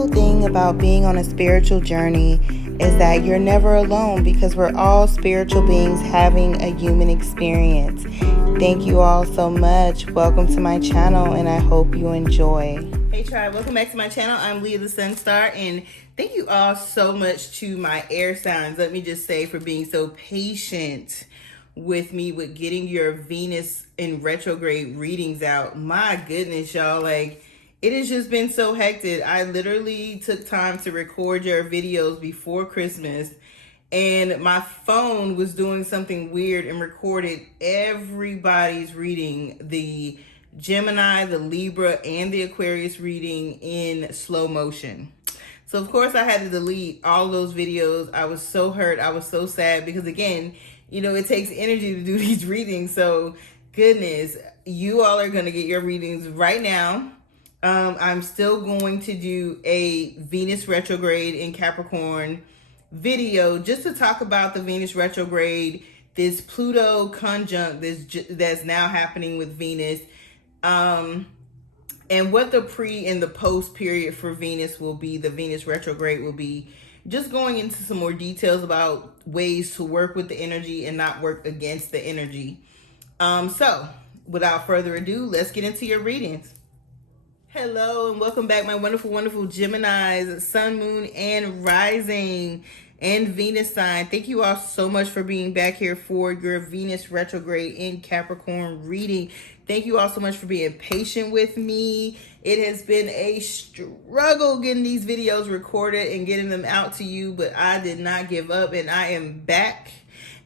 beautiful thing about being on a spiritual journey is that you're never alone because we're all spiritual beings having a human experience. Thank you all so much. Welcome to my channel and I hope you enjoy. Hey tribe, welcome back to my channel. I'm Lia the Sun Star and thank you all so much to my air signs. Let me just say, for being so patient with me with getting your Venus in retrograde readings out. My goodness, y'all, like it has just been so hectic. I literally took time to record your videos before Christmas and my phone was doing something weird and recorded everybody's reading, the Gemini, the Libra, and the Aquarius reading in slow motion. So of course I had to delete all those videos. I was so hurt. I was so sad because again, you know, it takes energy to do these readings. So goodness, you all are going to get your readings right now. I'm still going to do a Venus retrograde in Capricorn video just to talk about the Venus retrograde, this Pluto conjunct that's now happening with Venus, and what the pre and the post period for Venus will be. The Venus retrograde will be just going into some more details about ways to work with the energy and not work against the energy. So without further ado, let's get into your readings. Hello and welcome back, my wonderful, wonderful Geminis, Sun, Moon, and Rising, and Venus sign. Thank you all so much for being back here for your Venus retrograde in Capricorn reading. Thank you all so much for being patient with me. It has been a struggle getting these videos recorded and getting them out to you, but I did not give up and I am back.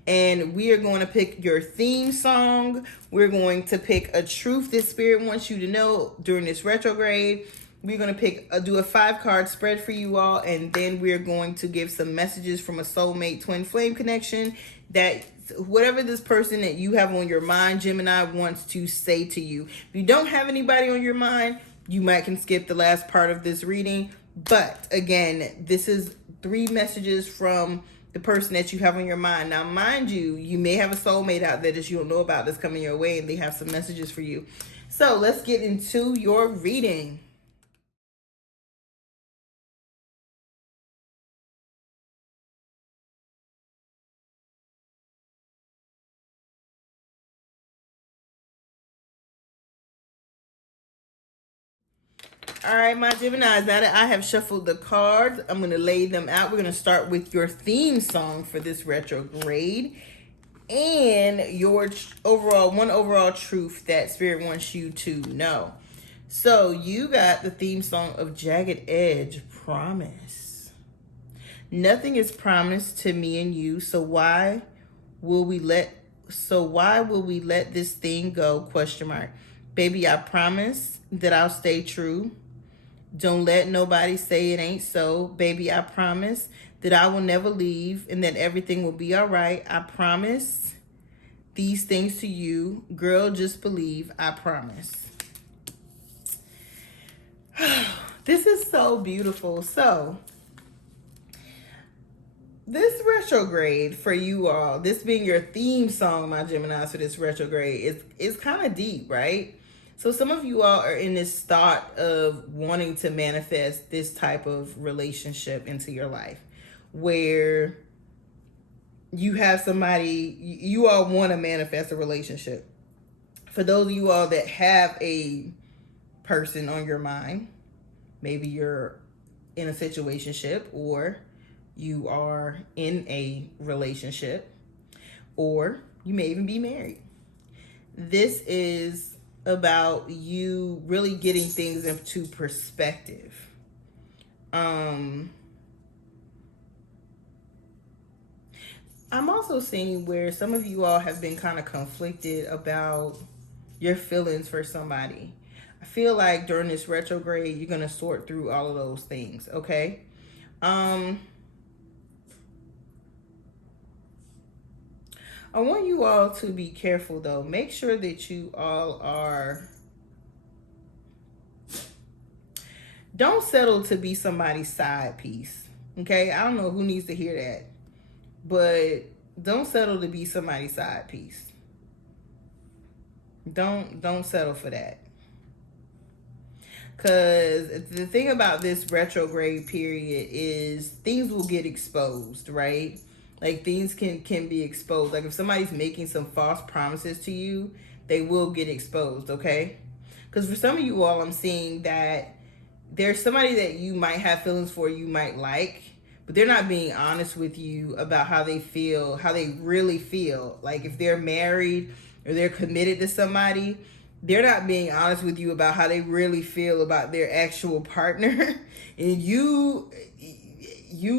And we are going to pick your theme song. We're going to pick a truth that Spirit wants you to know during this retrograde. We're going to do a 5-card spread for you all. And then we're going to give some messages from a soulmate twin flame connection that whatever this person that you have on your mind, Gemini, wants to say to you. If you don't have anybody on your mind, you might can skip the last part of this reading. But again, this is 3 messages from the person that you have on your mind. Now, mind you, you may have a soulmate out there that you don't know about that's coming your way and they have some messages for you. So let's get into your reading. All right, my Geminis, now that I have shuffled the cards, I'm going to lay them out. We're going to start with your theme song for this retrograde and your overall truth that Spirit wants you to know. So you got the theme song of Jagged Edge, Promise. Nothing is promised to me and you, so why will we let this thing go? Question mark. Baby, I promise that I'll stay true. Don't let nobody say it ain't so. Baby, I promise that I will never leave and that everything will be all right. I promise these things to you. Girl, just believe. I promise. This is so beautiful. So this retrograde for you all, this being your theme song, my Geminis, for this retrograde, is kind of deep, right? So some of you all are in this thought of wanting to manifest this type of relationship into your life where you have somebody, you all want to manifest a relationship. For those of you all that have a person on your mind, maybe you're in a situationship or you are in a relationship or you may even be married. This is about you really getting things into perspective. I'm also seeing where some of you all have been kind of conflicted about your feelings for somebody. I feel like during this retrograde, you're going to sort through all of those things, okay? I want you all to be careful though. Make sure that you all don't settle to be somebody's side piece. Okay? I don't know who needs to hear that, but don't settle to be somebody's side piece. Don't settle for that. Because the thing about this retrograde period is things will get exposed, right? Like things can be exposed. Like if somebody's making some false promises to you, they will get exposed, okay? Because for some of you all, I'm seeing that there's somebody that you might have feelings for, you might like, but they're not being honest with you about how they feel, how they really feel. Like if they're married or they're committed to somebody, they're not being honest with you about how they really feel about their actual partner. And you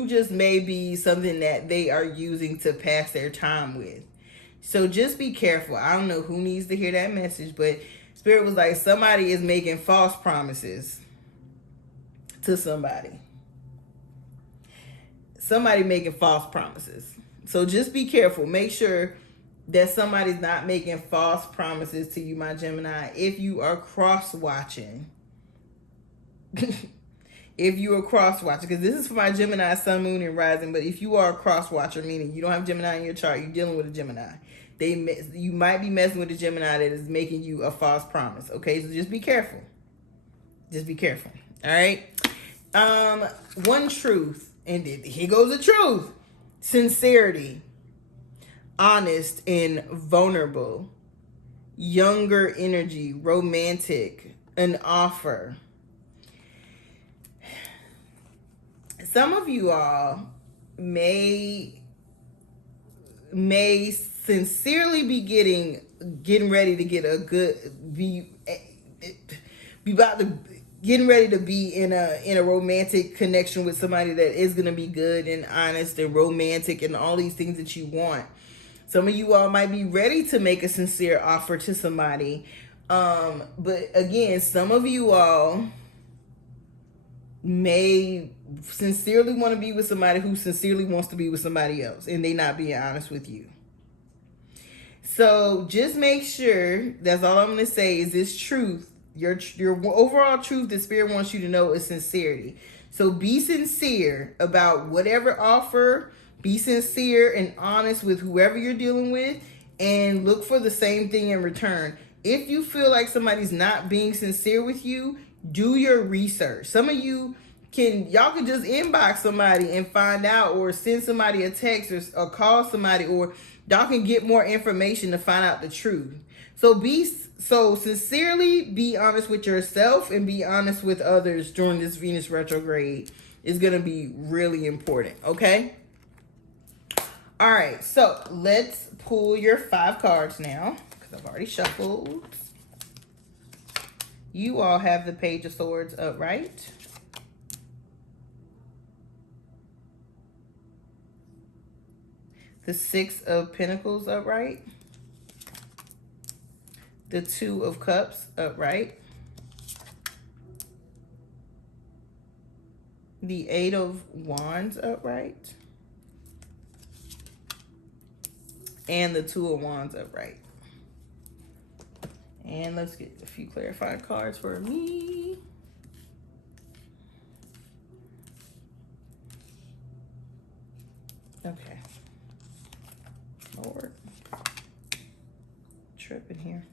just may be something that they are using to pass their time with. So just be careful. I don't know who needs to hear that message, but Spirit was like, somebody is making false promises to somebody. Somebody making false promises. So just be careful. Make sure that somebody's not making false promises to you, my Gemini. If you are cross-watching, if you are cross-watching, because this is for my Gemini, Sun, Moon, and Rising, but if you are a cross-watcher, meaning you don't have Gemini in your chart, you're dealing with a Gemini. You might be messing with a Gemini that is making you a false promise, okay? So just be careful. Just be careful, all right? One truth, and here goes the truth. Sincerity, honest and vulnerable, younger energy, romantic, an offer. Some of you all may sincerely be getting ready to get a good be about to getting ready to be in a romantic connection with somebody that is going to be good and honest and romantic and all these things that you want. Some of you all might be ready to make a sincere offer to somebody. But again, some of you all may sincerely want to be with somebody who sincerely wants to be with somebody else, and they not being honest with you. So just make sure, that's all I'm going to say, is this truth. Your overall truth that Spirit wants you to know is sincerity. So be sincere about whatever offer. Be sincere and honest with whoever you're dealing with, and look for the same thing in return. If you feel like somebody's not being sincere with you, do your research. Some of you y'all can just inbox somebody and find out, or send somebody a text, or call somebody, or y'all can get more information to find out the truth. So sincerely be honest with yourself and be honest with others during this Venus retrograde is going to be really important, okay? All right, so let's pull your 5 cards now, because I've already shuffled. You all have the Page of Swords upright. The 6 of Pentacles upright. The 2 of Cups upright. The 8 of Wands upright. And the 2 of Wands upright. And let's get a few clarifying cards for me. Okay. Lord. Tripping here.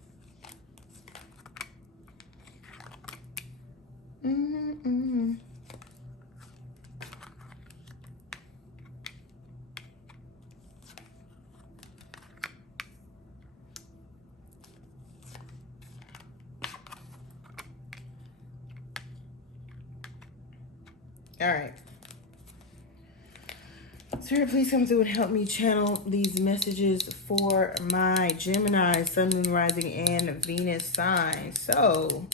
All right. Spirit, please come through and help me channel these messages for my Gemini, Sun, Moon, Rising, and Venus signs. So,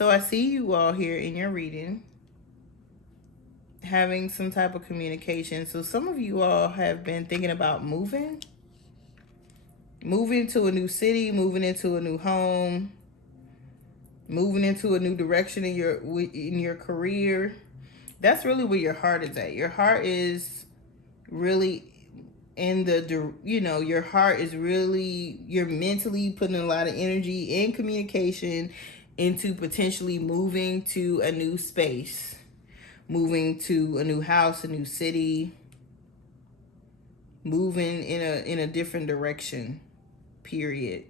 I see you all here in your reading having some type of communication. So some of you all have been thinking about moving to a new city, moving into a new home, moving into a new direction in your career. That's really where your heart is at. Your heart is really your heart is really, you're mentally putting a lot of energy and communication into potentially moving to a new space, moving to a new house, a new city, moving in a different direction, period.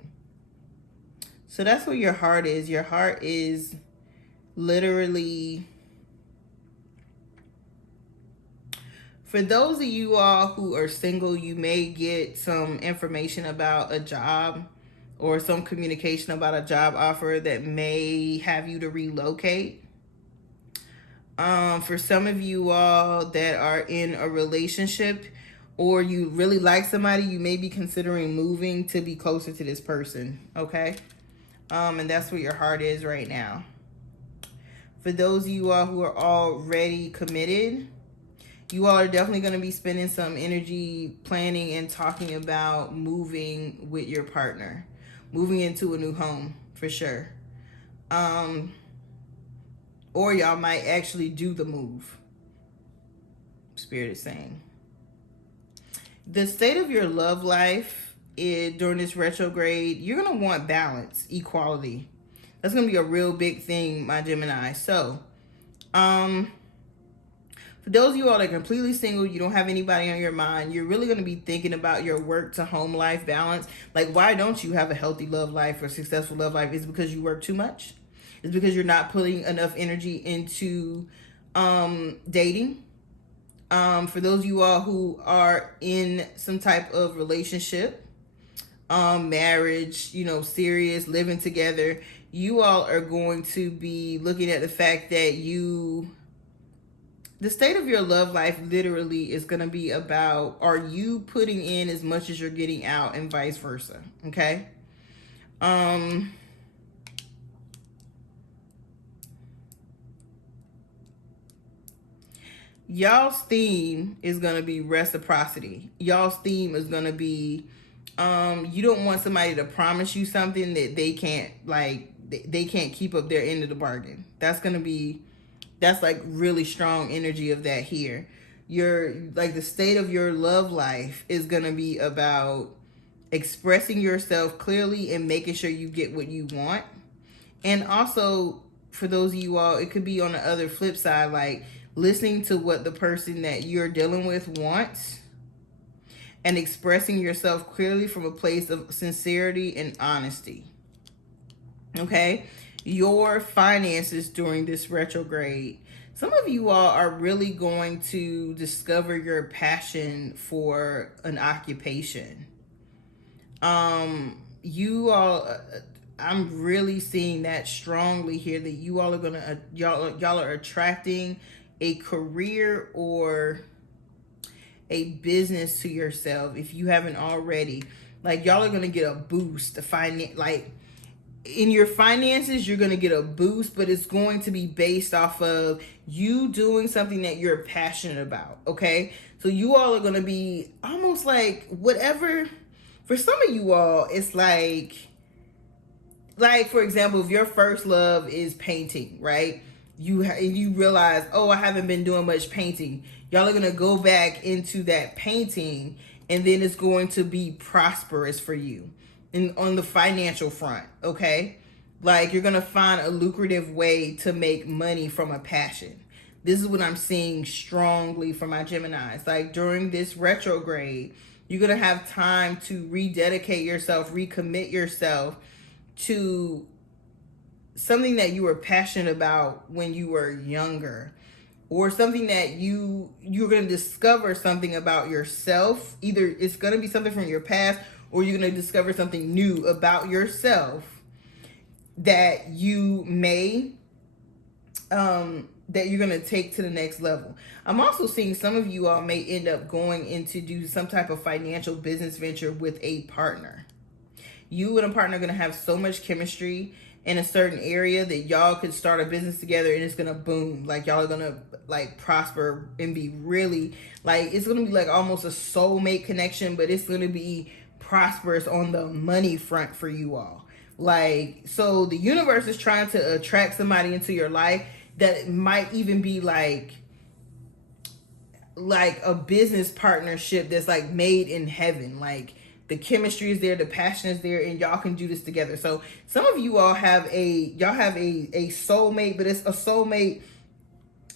So that's where your heart is. Your heart is literally, for those of you all who are single, you may get some information about a job or some communication about a job offer that may have you to relocate. For some of you all that are in a relationship or you really like somebody, you may be considering moving to be closer to this person, okay? And that's where your heart is right now. For those of you all who are already committed, you all are definitely going to be spending some energy planning and talking about moving with your partner, moving into a new home for sure. Or y'all might actually do the move. Spirit is saying. The state of your love life during this retrograde, you're going to want balance, equality. That's going to be a real big thing, my Gemini. So, for those of you all that are completely single, you don't have anybody on your mind, you're really going to be thinking about your work to home life balance. Like, why don't you have a healthy love life or successful love life? Is it because you work too much? Is it because you're not putting enough energy into dating? For those of you all who are in some type of relationship, marriage, serious, living together, you all are going to be looking at the fact that the state of your love life literally is going to be about, are you putting in as much as you're getting out and vice versa, okay? Y'all's theme is going to be reciprocity. Y'all's theme is going to be, you don't want somebody to promise you something that they can't, they can't keep up their end of the bargain. That's like really strong energy of that here. The state of your love life is going to be about expressing yourself clearly and making sure you get what you want. And also, for those of you all, it could be on the other flip side, like listening to what the person that you're dealing with wants and expressing yourself clearly from a place of sincerity and honesty. Okay? Your finances during this retrograde, some of you all are really going to discover your passion for an occupation. You all, I'm really seeing that strongly here, that you all are y'all are attracting a career or a business to yourself if you haven't already. Like, y'all are gonna get a boost. In your finances, you're gonna get a boost, but it's going to be based off of you doing something that you're passionate about. Okay, so you all are gonna be almost like whatever. For some of you all, it's like for example, if your first love is painting, right? You realize, oh, I haven't been doing much painting. Y'all are going to go back into that painting, and then it's going to be prosperous for you on the financial front, okay? Like, you're going to find a lucrative way to make money from a passion. This is what I'm seeing strongly for my Geminis. Like, during this retrograde, you're going to have time to rededicate yourself, recommit yourself to something that you were passionate about when you were younger, or something that you're going to discover something about yourself. Either it's going to be something from your past, or you're going to discover something new about yourself that you may that you're going to take to the next level. I'm also seeing some of you all may end up going into do some type of financial business venture with a partner. You and a partner are going to have so much chemistry in a certain area that y'all could start a business together, and it's going to boom. Like, y'all are going to like prosper and be really like, it's going to be like almost a soulmate connection, but it's going to be prosperous on the money front for you all. Like, so the universe is trying to attract somebody into your life that might even be like a business partnership that's like made in heaven. Like, the chemistry is there, the passion is there, and y'all can do this together. So some of you all have a soulmate, but it's a soulmate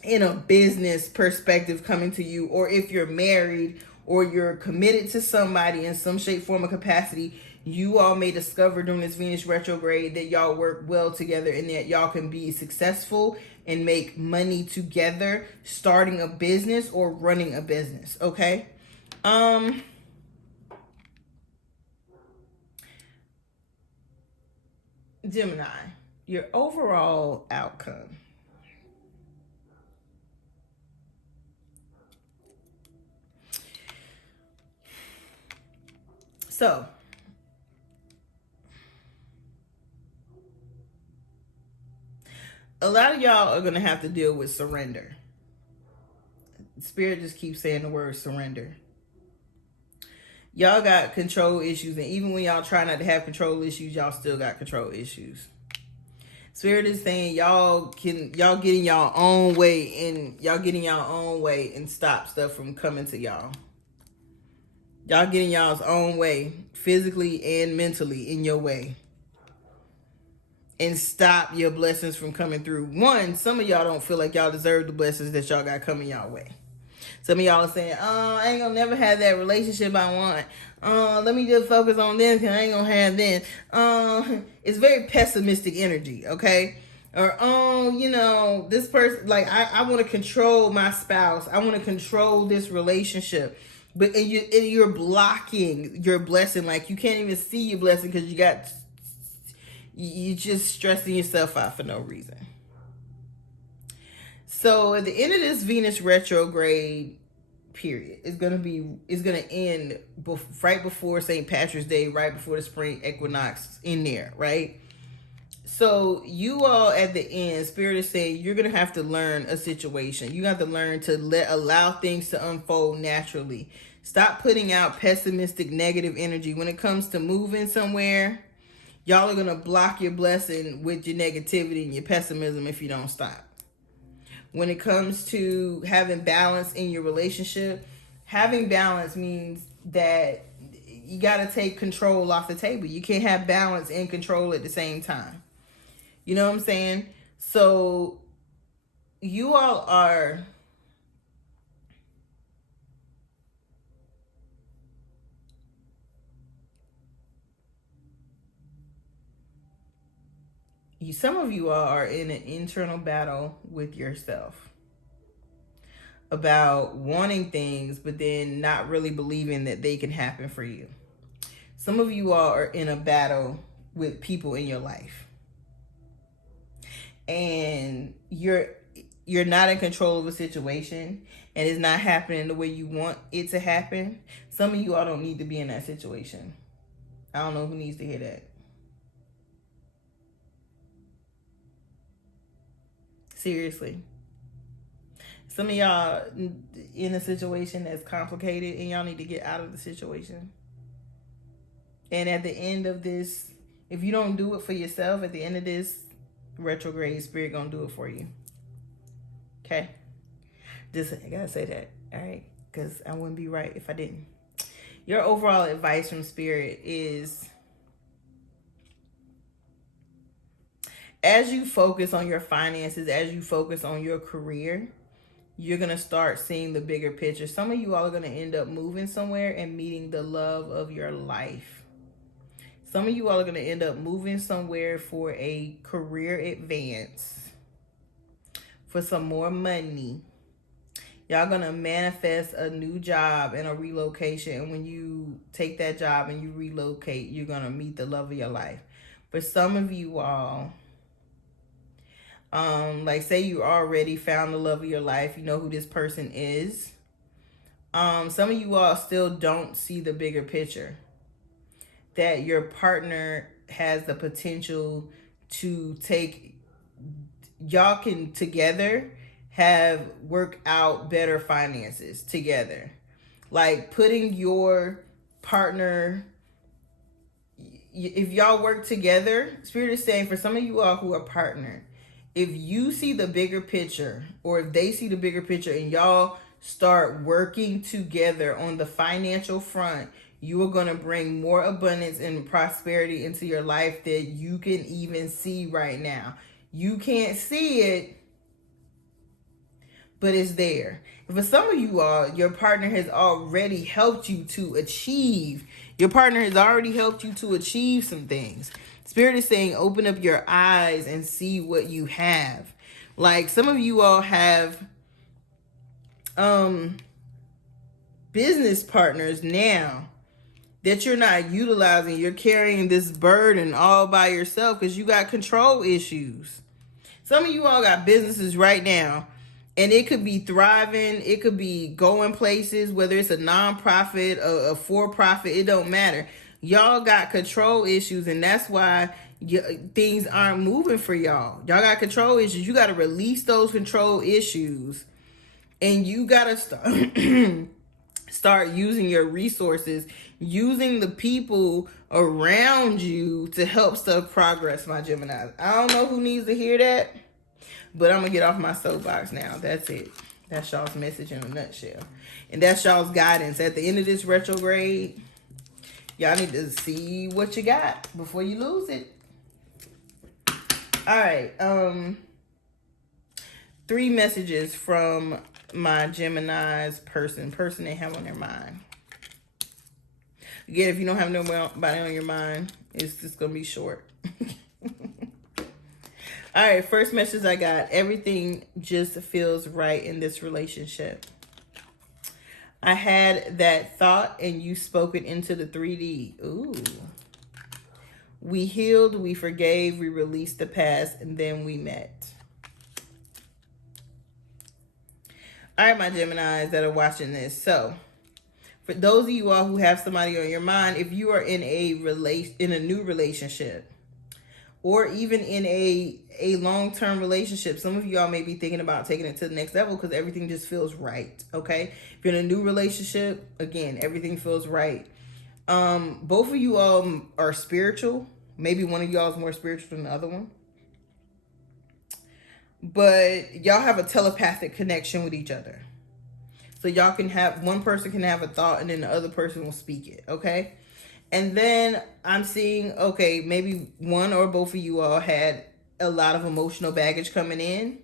in a business perspective coming to you. Or if you're married or you're committed to somebody in some shape, form, or capacity, You all may discover during this Venus retrograde that y'all work well together and that y'all can be successful and make money together, starting a business or running a business. Okay. Gemini, your overall outcome. So, a lot of y'all are going to have to deal with surrender. Spirit just keeps saying the word surrender. Y'all got control issues, and even when y'all try not to have control issues, y'all still got control issues. Spirit is saying y'all getting y'all own way, and y'all getting y'all own way and stop stuff from coming to y'all. Y'all getting y'all's own way, physically and mentally in your way. And stop your blessings from coming through. One, some of y'all don't feel like y'all deserve the blessings that y'all got coming y'all way. Some of y'all are saying, I ain't gonna never have that relationship I want. Let me just focus on this because I ain't gonna have this. It's very pessimistic energy, okay? Or, this person, like, I want to control my spouse. I want to control this relationship. But you're blocking your blessing. Like, you can't even see your blessing because you're just stressing yourself out for no reason. So at the end of this Venus retrograde period, it's gonna end right before St. Patrick's Day, right before the spring equinox in there, right? So you all at the end, Spirit is saying you're gonna have to learn a situation. You have to learn to allow things to unfold naturally. Stop putting out pessimistic, negative energy when it comes to moving somewhere. Y'all are gonna block your blessing with your negativity and your pessimism if you don't stop. When it comes to having balance in your relationship, having balance means that you got to take control off the table. You can't have balance and control at the same time. You know what I'm saying? So you all are some of you all are in an internal battle with yourself about wanting things, but then not really believing that they can happen for you. Some of you all are in a battle with people in your life, and you're not in control of a situation, and it's not happening the way you want it to happen. Some of you all don't need to be in that situation. I don't know who needs to hear that. Seriously. Some of y'all in a situation that's complicated, and y'all need to get out of the situation. And at the end of this, if you don't do it for yourself, at the end of this retrograde, Spirit gonna do it for you. Okay? Just, I gotta say that, all right? Because I wouldn't be right if I didn't. Your overall advice from Spirit is, as you focus on your finances, as you focus on your career, you're going to start seeing the bigger picture. Some of you all are going to end up moving somewhere and meeting the love of your life. Some of you all are going to end up moving somewhere for a career advance, for some more money. Y'all going to manifest a new job and a relocation. And when you take that job and you relocate, you're going to meet the love of your life. For some of you all, like say you already found the love of your life, you know who this person is. Some of you all still don't see the bigger picture, that your partner has the potential to take, y'all can together work out better finances together. Like putting your partner, if y'all work together, Spirit is saying for some of you all who are partnered, if you see the bigger picture, or if they see the bigger picture, and y'all start working together on the financial front, you are going to bring more abundance and prosperity into your life that you can even see right now. You can't see it, but it's there. For some of you all, your partner has already helped you to achieve. Your partner has already helped you to achieve some things. Spirit is saying, open up your eyes and see what you have. Like, some of you all have business partners now that you're not utilizing. You're carrying this burden all by yourself because you got control issues. Some of you all got businesses right now, and it could be thriving. It could be going places, whether it's a nonprofit, a for-profit, it don't matter. Y'all got control issues, and that's why things aren't moving for y'all. Y'all got control issues. You got to release those control issues, and you got to start using your resources, using the people around you to help stuff progress, my Gemini. I don't know who needs to hear that, but I'm going to get off my soapbox now. That's it. That's y'all's message in a nutshell. And that's y'all's guidance. At the end of this retrograde, y'all need to see what you got before you lose it. All right. 3 messages from my Gemini's person they have on their mind. Again, if you don't have nobody on your mind, it's just gonna be short. All right, first message I got: everything just feels right in this relationship. I had that thought and you spoke it into the 3D. Ooh. We healed, we forgave, we released the past, and then we met. All right, my Geminis that are watching this. So, for those of you all who have somebody on your mind, if you are in a new relationship, or even in a long-term relationship, some of y'all may be thinking about taking it to the next level because everything just feels right. Okay, if you're in a new relationship, again, everything feels right. Both of you all are spiritual. Maybe one of y'all is more spiritual than the other one. But y'all have a telepathic connection with each other. So y'all can have, one person can have a thought and then the other person will speak it, okay? And then I'm seeing, okay, maybe one or both of you all had a lot of emotional baggage coming in.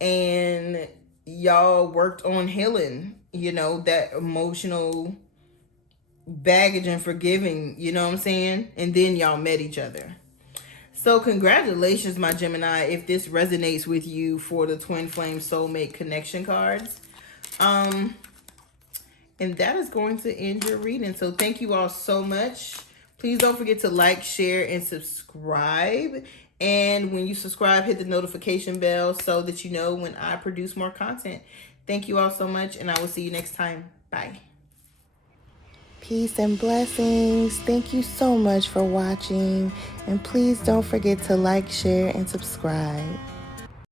And y'all worked on healing, that emotional baggage and forgiving, you know what I'm saying? And then y'all met each other. So congratulations, my Gemini, if this resonates with you for the Twin Flame Soulmate Connection cards. And that is going to end your reading. So thank you all so much. Please don't forget to like, share, and subscribe. And when you subscribe, hit the notification bell so that you know when I produce more content. Thank you all so much, and I will see you next time. Bye. Peace and blessings. Thank you so much for watching. And please don't forget to like, share, and subscribe.